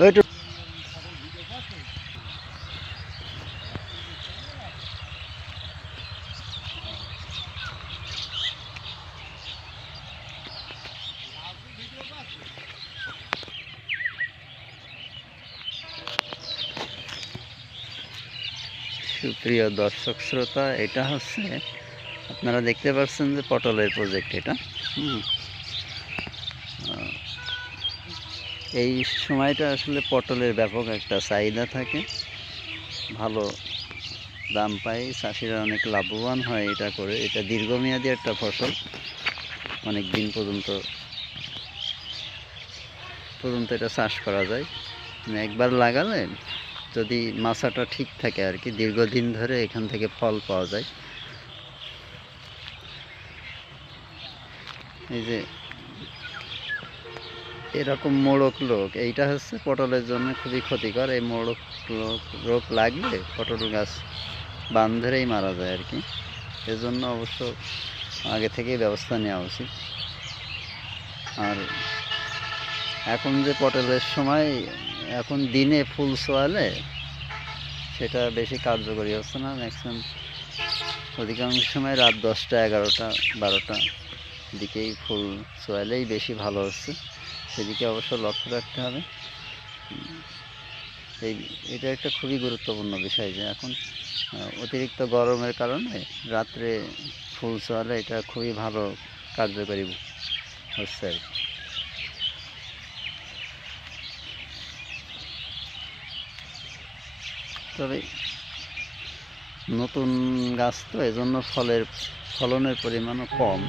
লইটু সুপ্রিয় দর্শক শ্রোতা এটা হচ্ছে আপনারা দেখতে পাচ্ছেন যে পটলের প্রজেক্ট এটা। হুম। এই সময়টা আসলে পটলের ব্যাপক একটা চাহিদা থাকে। ভালো দাম পায়, চাষিরা অনেক লাভবান হয় এটা করে। এটা দীর্ঘমেয়াদী একটা ফসল। অনেক দিন পর্যন্ত পর্যন্ত এটা চাষ করা যায়। একবার লাগালে যদি মাছাটা ঠিক থাকে আর কি, দীর্ঘদিন ধরে এখান থেকে ফল পাওয়া যায়। এই যে এরকম মোড়ক লোক, এইটা হচ্ছে পটলের জন্য খুবই ক্ষতিকর। এই মোড়ক লোক, রোগ লাগলে পটল গাছ বান ধরেই মারা যায় আর কি। এজন্য অবশ্য আগে থেকেই ব্যবস্থা নেওয়া উচিত। আর এখন যে পটলের সময়, এখন দিনে ফুল ছোয়ালে সেটা বেশি কার্যকরী হচ্ছে না। ম্যাক্সিমাম অধিকাংশ সময় রাত দশটা, এগারোটা, বারোটা দিকেই ফুল ছোয়ালেই বেশি ভালো হচ্ছে। সেদিকে অবশ্য লক্ষ্য রাখতে হবে। এই এটা একটা খুবই গুরুত্বপূর্ণ বিষয় যে এখন অতিরিক্ত গরমের কারণে রাত্রে ফুল ছোয়ালে এটা খুবই ভালো কার্যকরী হচ্ছে আর কি। তবে নতুন গাছ তো এজন্য ফলের, ফলনের পরিমাণও কম।